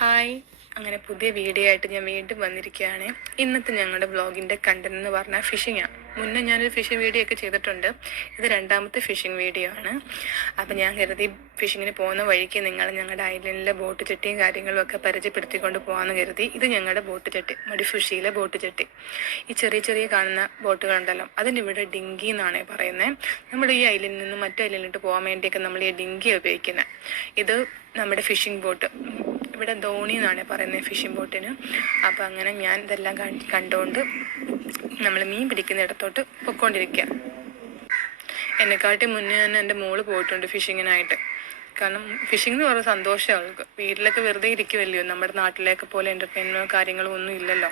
Hi, അങ്ങനെ പുതിയ video ആയിട്ട് ഞാൻ വീണ്ടും വന്നിരിക്കുകയാണ്. ഇന്നത്തെ ഞങ്ങളുടെ വ്ളോഗിൻ്റെ കണ്ടന്റ് എന്ന് പറഞ്ഞാൽ ഫിഷിങ്ങാണ്. മുന്നേ ഞാനൊരു ഫിഷിംഗ് വീഡിയോ ഒക്കെ ചെയ്തിട്ടുണ്ട്. ഇത് രണ്ടാമത്തെ ഫിഷിംഗ് വീഡിയോ ആണ്. അപ്പം ഞാൻ കരുതി ഫിഷിങ്ങിന് പോകുന്ന വഴിക്ക് നിങ്ങൾ ഞങ്ങളുടെ ഐലൻഡിലെ ബോട്ട് ചട്ടിയും കാര്യങ്ങളും ഒക്കെ പരിചയപ്പെടുത്തിക്കൊണ്ട് പോകാമെന്ന് കരുതി. ഇത് ഞങ്ങളുടെ ബോട്ട് ചട്ടി, മടിഫുഷിയിലെ ബോട്ട് ചട്ടി. ഈ ചെറിയ ചെറിയ കാണുന്ന ബോട്ടുകളുണ്ടല്ലോ, അതിനിവിടെ ഡിങ്കി എന്നാണ് പറയുന്നത്. നമ്മുടെ ഈ ഐലൻഡിൽ നിന്ന് മറ്റു ഐലൻഡിലോട്ട് പോകാൻ വേണ്ടിയൊക്കെ നമ്മൾ ഈ ഡിങ്കി ഉപയോഗിക്കുന്നത്. ഇത് നമ്മുടെ ഫിഷിംഗ് ബോട്ട്, ഇവിടെ ധോണി എന്നാണ് പറയുന്നത് ഫിഷിംഗ് ബോട്ടിന്. അപ്പോൾ അങ്ങനെ ഞാൻ ഇതെല്ലാം കണ്ടുകൊണ്ട് നമ്മൾ മീൻ പിടിക്കുന്ന ഇടത്തോട്ട് പൊയ്ക്കൊണ്ടിരിക്കുക. എന്നെക്കാട്ടി മുന്നേ തന്നെ എൻ്റെ മോള് പോയിട്ടുണ്ട് ഫിഷിങ്ങിനായിട്ട്. കാരണം ഫിഷിംഗ് എന്ന് പറയുന്ന സന്തോഷം അവൾക്ക്. വീട്ടിലൊക്കെ വെറുതെ ഇരിക്കുമല്ലോ, നമ്മുടെ നാട്ടിലേക്ക് പോലെ എൻ്റർടൈൻമെൻറ്റോ കാര്യങ്ങളോ ഒന്നും ഇല്ലല്ലോ.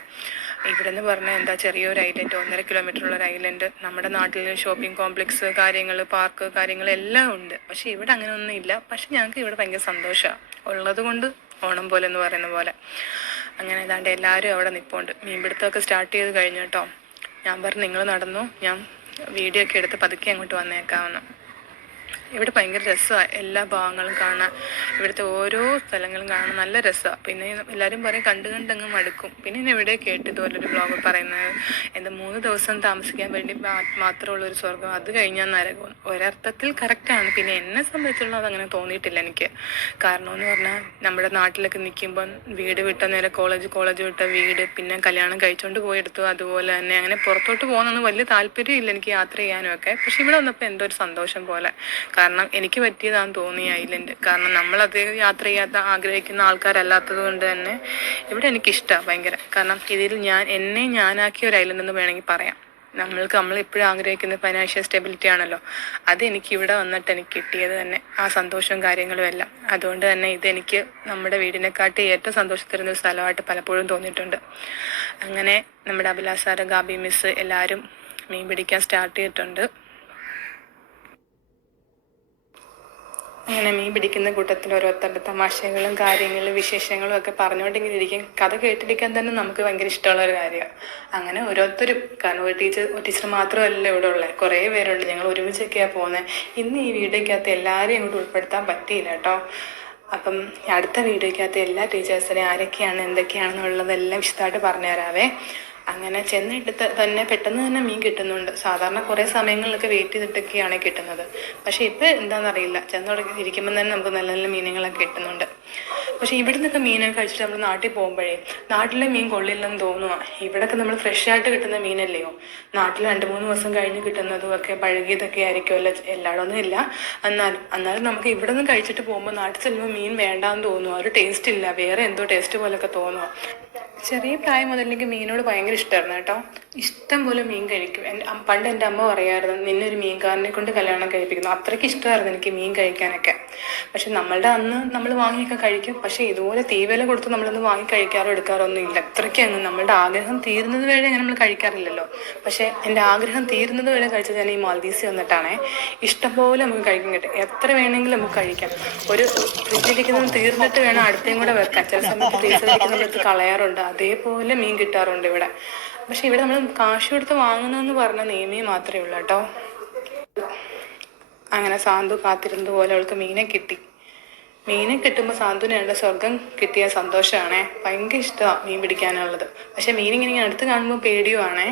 ഇവിടെ നിന്ന് പറഞ്ഞാൽ എന്താ, ചെറിയൊരു ഐലൻഡ്, 1.5 കിലോമീറ്ററുള്ള ഒരു ഐലൻഡ്. നമ്മുടെ നാട്ടിൽ ഷോപ്പിംഗ് കോംപ്ലക്സ് കാര്യങ്ങൾ, പാർക്ക് കാര്യങ്ങൾ എല്ലാം ഉണ്ട്. പക്ഷേ ഇവിടെ അങ്ങനെ ഒന്നും ഇല്ല. പക്ഷെ ഞങ്ങൾക്ക് ഇവിടെ ഭയങ്കര സന്തോഷമാണ് ഉള്ളത് കൊണ്ട്, ഓണം പോലെ എന്ന് പറയുന്ന പോലെ. അങ്ങനെ ഏതാണ്ട് എല്ലാവരും അവിടെ നിൽപ്പുണ്ട്. മീൻപിടുത്തമൊക്കെ സ്റ്റാർട്ട് ചെയ്ത് കഴിഞ്ഞു കേട്ടോ. ഞാൻ പറഞ്ഞു നിങ്ങൾ നടന്നു, ഞാൻ വീഡിയോ ഒക്കെ എടുത്ത് പതുക്കെ അങ്ങോട്ട് വന്നേക്കാമെന്ന്. ഇവിടെ ഭയങ്കര രസമാണ്, എല്ലാ ഭാഗങ്ങളും കാണാൻ, ഇവിടുത്തെ ഓരോ സ്ഥലങ്ങളും കാണാൻ നല്ല രസമാണ്. പിന്നെ എല്ലാവരും പറയും കണ്ടങ്ങ് മടുക്കും. പിന്നെ ഞാൻ ഇവിടെ കേട്ടു ഇതുപോലൊരു ബ്ലോഗ് പറയുന്നത്, എന്താ 3 ദിവസം താമസിക്കാൻ വേണ്ടി മാത്രമുള്ളൊരു സ്വർഗം, അത് കഴിഞ്ഞാൽ നരകം. ഒരർത്ഥത്തിൽ കറക്റ്റാണ്. പിന്നെ എന്നെ സംബന്ധിച്ചുള്ള അതങ്ങനെ തോന്നിയിട്ടില്ല എനിക്ക്. കാരണം എന്ന് പറഞ്ഞാൽ നമ്മുടെ നാട്ടിലൊക്കെ നിൽക്കുമ്പം വീട് വിട്ട നേരെ കോളേജ് വിട്ട വീട്, പിന്നെ കല്യാണം കഴിച്ചുകൊണ്ട് പോയെടുത്തു. അതുപോലെ തന്നെ അങ്ങനെ പുറത്തോട്ട് പോകുന്നൊന്നും വലിയ താല്പര്യമില്ല എനിക്ക് യാത്ര ചെയ്യാനും ഒക്കെ. പക്ഷെ ഇവിടെ വന്നപ്പോൾ എന്തോ ഒരു സന്തോഷം പോലെ. കാരണം എനിക്ക് പറ്റിയതാണെന്ന് തോന്നി ഐലൻഡ്. കാരണം നമ്മളത് യാത്ര ചെയ്യാത്ത ആഗ്രഹിക്കുന്ന ആൾക്കാരല്ലാത്തത് കൊണ്ട് തന്നെ ഇവിടെ എനിക്കിഷ്ടമാണ് ഭയങ്കര. കാരണം ഇതിൽ എന്നെ ഞാനാക്കിയ ഒരു ഐലൻഡ് എന്ന് വേണമെങ്കിൽ പറയാം. നമ്മൾ എപ്പോഴും ആഗ്രഹിക്കുന്ന ഫൈനാൻഷ്യൽ സ്റ്റെബിലിറ്റി ആണല്ലോ, അത് എനിക്ക് ഇവിടെ വന്നിട്ട് എനിക്ക് കിട്ടിയത് തന്നെ ആ സന്തോഷവും കാര്യങ്ങളും എല്ലാം. അതുകൊണ്ട് തന്നെ ഇതെനിക്ക് നമ്മുടെ വീടിനെക്കാട്ടി ഏറ്റവും സന്തോഷം തരുന്ന ഒരു സ്ഥലമായിട്ട് പലപ്പോഴും തോന്നിയിട്ടുണ്ട്. അങ്ങനെ നമ്മുടെ അഭിലാഷ്, ഗാബി മിസ് എല്ലാവരും മീൻ പിടിക്കാൻ സ്റ്റാർട്ട് ചെയ്തിട്ടുണ്ട്. അങ്ങനെ മീൻ പിടിക്കുന്ന കൂട്ടത്തിൽ ഓരോരുത്തരുടെ തമാശകളും കാര്യങ്ങളും വിശേഷങ്ങളും ഒക്കെ പറഞ്ഞുകൊണ്ടിങ്ങനെ ഇരിക്കും. കഥ കേട്ടിരിക്കാൻ തന്നെ നമുക്ക് ഭയങ്കര ഇഷ്ടമുള്ളൊരു കാര്യമാണ്. അങ്ങനെ ഓരോരുത്തരും, കാരണം ഒരു ടീച്ചർ മാത്രമല്ല ഇവിടെ ഉള്ളത്, കുറേ പേരുണ്ട്. ഞങ്ങൾ ഒരുമിച്ചൊക്കെയാണ് പോകുന്നത്. ഇന്ന് ഈ വീഡിയോയ്ക്കകത്ത് എല്ലാവരെയും ഇങ്ങോട്ട് ഉൾപ്പെടുത്താൻ പറ്റിയില്ല കേട്ടോ. അപ്പം അടുത്ത വീഡിയോയ്ക്കകത്ത് എല്ലാ ടീച്ചേഴ്സിനെ ആരൊക്കെയാണ് എന്തൊക്കെയാണെന്നുള്ളതെല്ലാം വിശദമായിട്ട് പറഞ്ഞു തരാവേ. അങ്ങനെ ചെന്നിട്ട് തന്നെ പെട്ടെന്ന് തന്നെ മീൻ കിട്ടുന്നുണ്ട്. സാധാരണ കുറേ സമയങ്ങളിലൊക്കെ വെയിറ്റ് ചെയ്തിട്ടൊക്കെയാണ് കിട്ടുന്നത്. പക്ഷേ ഇപ്പോൾ എന്താണെന്നറിയില്ല, ചെന്ന് ഇരിക്കുമ്പോൾ തന്നെ നമുക്ക് നല്ല നല്ല മീനുകളൊക്കെ കിട്ടുന്നുണ്ട്. പക്ഷേ ഇവിടെ നിന്നൊക്കെ മീനൊക്കെ കഴിച്ചിട്ട് നമ്മൾ നാട്ടിൽ പോകുമ്പോഴേ നാട്ടിലെ മീൻ കൊള്ളില്ലെന്ന് തോന്നുക. ഇവിടെയൊക്കെ നമ്മൾ ഫ്രഷ് ആയിട്ട് കിട്ടുന്ന മീനല്ലയോ. നാട്ടിൽ 2-3 ദിവസം കഴിഞ്ഞ് കിട്ടുന്നതും ഒക്കെ പഴകിയതൊക്കെ ആയിരിക്കുമല്ലോ, എല്ലായിടമൊന്നും ഇല്ല. എന്നാലും നമുക്ക് ഇവിടെ നിന്ന് കഴിച്ചിട്ട് പോകുമ്പോൾ നാട്ടിൽ ചെല്ലുമ്പോൾ മീൻ വേണ്ടാന്ന് തോന്നുക. ഒരു ടേസ്റ്റ് ഇല്ല, വേറെ എന്തോ ടേസ്റ്റ് പോലൊക്കെ തോന്നുക. ചെറിയ പ്രായം മുതൽ എനിക്ക് മീനോട് ഭയങ്കര ഇഷ്ടമായിരുന്നു കേട്ടോ. ഇഷ്ടം പോലെ മീൻ കഴിക്കും. പണ്ട് എൻ്റെ അമ്മ പറയായിരുന്നു, നിന്നെ ഒരു മീൻകാരനെ കൊണ്ട് കല്യാണം കഴിപ്പിക്കുന്നു. അത്രയ്ക്ക് ഇഷ്ടമായിരുന്നു എനിക്ക് മീൻ കഴിക്കാനൊക്കെ. പക്ഷെ നമ്മളുടെ അന്ന് നമ്മൾ വാങ്ങിയൊക്കെ കഴിക്കും. പക്ഷേ ഇതുപോലെ തീവില കൊടുത്ത് നമ്മളൊന്ന് വാങ്ങി കഴിക്കാറോ എടുക്കാറോ ഒന്നും ഇല്ല. അത്രയ്ക്ക് അങ്ങ് നമ്മളുടെ ആഗ്രഹം തീരുന്നത് വരെ അങ്ങനെ നമ്മൾ കഴിക്കാറില്ലല്ലോ. പക്ഷേ എൻ്റെ ആഗ്രഹം തീരുന്നത് വരെ കഴിച്ചത് ഞാൻ ഈ മാൽദീവ്സിൽ വന്നിട്ടാണേ. ഇഷ്ടംപോലെ നമുക്ക് കഴിക്കാൻ കിട്ടും. എത്ര വേണമെങ്കിലും നമുക്ക് കഴിക്കാം. ഒരു ഫ്രിഡ്ജിലിരിക്കുന്നത് തീർന്നിട്ട് വേണം അടുത്തേയും കൂടെ വെക്കാൻ. ചില സമയത്ത് ഫ്രീസറിലേക്ക് നമ്മളെടുത്ത് കളയാറുണ്ട്. അതേപോലെ മീൻ കിട്ടാറുണ്ട് ഇവിടെ. പക്ഷെ ഇവിടെ നമ്മൾ കാശ് കൊടുത്ത് വാങ്ങുന്നതെന്ന് പറഞ്ഞ നിയമേ മാത്രമേ ഉള്ളൂ കേട്ടോ. അങ്ങനെ സാന്തു കാത്തിരുന്നത് പോലെ അവൾക്ക് മീനെ കിട്ടി. മീനെ കിട്ടുമ്പോൾ സാന്തുവിനുള്ള സ്വർഗം കിട്ടിയ സന്തോഷമാണേ. ഭയങ്കര ഇഷ്ടമാണ് മീൻ പിടിക്കാനുള്ളത്. പക്ഷെ മീനിങ്ങനെ അടുത്ത് കാണുമ്പോൾ പേടിയുമാണേ.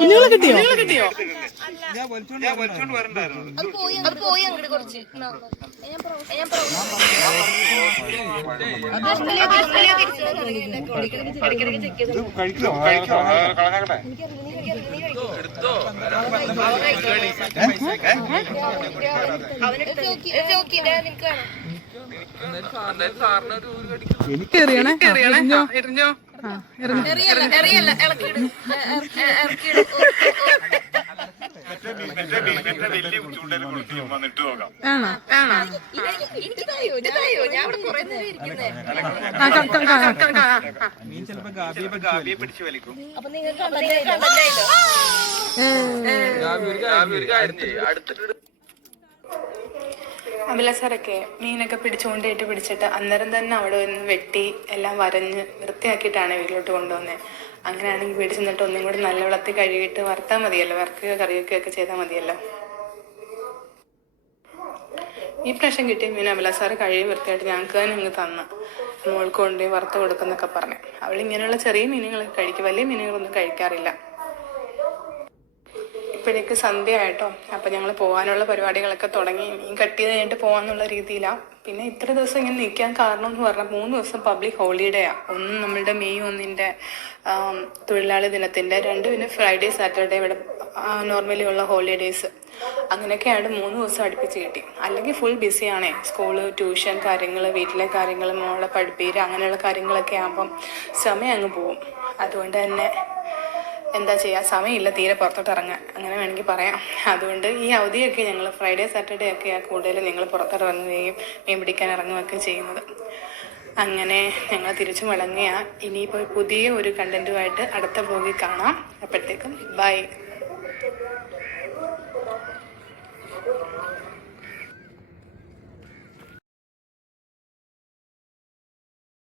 നിങ്ങളെ കിട്ടിയോ? എറിഞ്ഞോ. അഭിലാഷാറൊക്കെ മീനൊക്കെ പിടിച്ചിട്ട് അന്നേരം തന്നെ അവിടെ നിന്ന് വെട്ടി എല്ലാം വരഞ്ഞ് വൃത്തിയാക്കിയിട്ടാണ് വീട്ടിലോട്ട് കൊണ്ടുവന്നത്. അങ്ങനെയാണെങ്കിൽ വീട്ടിൽ ചെന്നിട്ട് ഒന്നും കൂടി നല്ല വെള്ളത്തിൽ കഴുകിയിട്ട് വറുത്താൽ മതിയല്ലോ, വറുക്കുകയോ കറിവെക്കുകയൊക്കെ ചെയ്താൽ മതിയല്ലോ. ഈ പ്രാവശ്യം കിട്ടിയ മീൻ അഭിലാഷാറ് കഴുകി വൃത്തിയായിട്ട് ഞങ്ങൾക്ക് തന്നെ ഇങ്ങ് തന്ന് മോൾക്ക് കൊണ്ട് വറുത്ത് കൊടുക്കുന്നൊക്കെ പറഞ്ഞു. അവളിങ്ങനെയുള്ള ചെറിയ മീനുകളൊക്കെ കഴിക്കും, വലിയ മീനുകളൊന്നും കഴിക്കാറില്ല. ഇപ്പോഴേക്ക് സന്ധ്യ ആയിട്ടോ, അപ്പം ഞങ്ങൾ പോകാനുള്ള പരിപാടികളൊക്കെ തുടങ്ങി. മീൻ കട്ട് ചെയ്ത് കഴിഞ്ഞിട്ട് പോകാമെന്നുള്ള രീതിയിലാണ്. പിന്നെ ഇത്ര ദിവസം ഇങ്ങനെ നിൽക്കാൻ കാരണം എന്ന് പറഞ്ഞാൽ 3 ദിവസം പബ്ലിക് ഹോളിഡേയാണ്. ഒന്ന് നമ്മളുടെ മെയ് 1 തൊഴിലാളി ദിനത്തിൻ്റെ, 2 പിന്നെ ഫ്രൈഡേ സാറ്റർഡേ ഇവിടെ നോർമലി ഉള്ള ഹോളിഡേയ്സ്. അങ്ങനെയൊക്കെയാണ് 3 ദിവസം അടുപ്പിച്ച് കിട്ടി. അല്ലെങ്കിൽ ഫുൾ ബിസിയാണേ, സ്കൂള്, ട്യൂഷൻ കാര്യങ്ങൾ, വീട്ടിലെ കാര്യങ്ങൾ, മോളെ പഠിപ്പീര്, അങ്ങനെയുള്ള കാര്യങ്ങളൊക്കെ ആകുമ്പം സമയം അങ്ങ് പോവും. അതുകൊണ്ട് തന്നെ എന്താ ചെയ്യുക, സമയമില്ല തീരെ പുറത്തോട്ട് ഇറങ്ങാൻ, അങ്ങനെ വേണമെങ്കിൽ പറയാം. അതുകൊണ്ട് ഈ അവധിയൊക്കെ ഞങ്ങൾ ഫ്രൈഡേ സാറ്റർഡേ ഒക്കെയാണ് കൂടുതലും ഞങ്ങൾ പുറത്തിറങ്ങുകയും മീൻ പിടിക്കാൻ ഇറങ്ങുകയൊക്കെ ചെയ്യുന്നത്. അങ്ങനെ ഞങ്ങൾ തിരിച്ചു മടങ്ങുകയാണ്. ഇനിയിപ്പോൾ പുതിയ ഒരു കണ്ടൻറ്റുമായിട്ട് അടുത്ത വ്ലോഗിൽ കാണാം. അപ്പോഴത്തേക്കും ബൈ.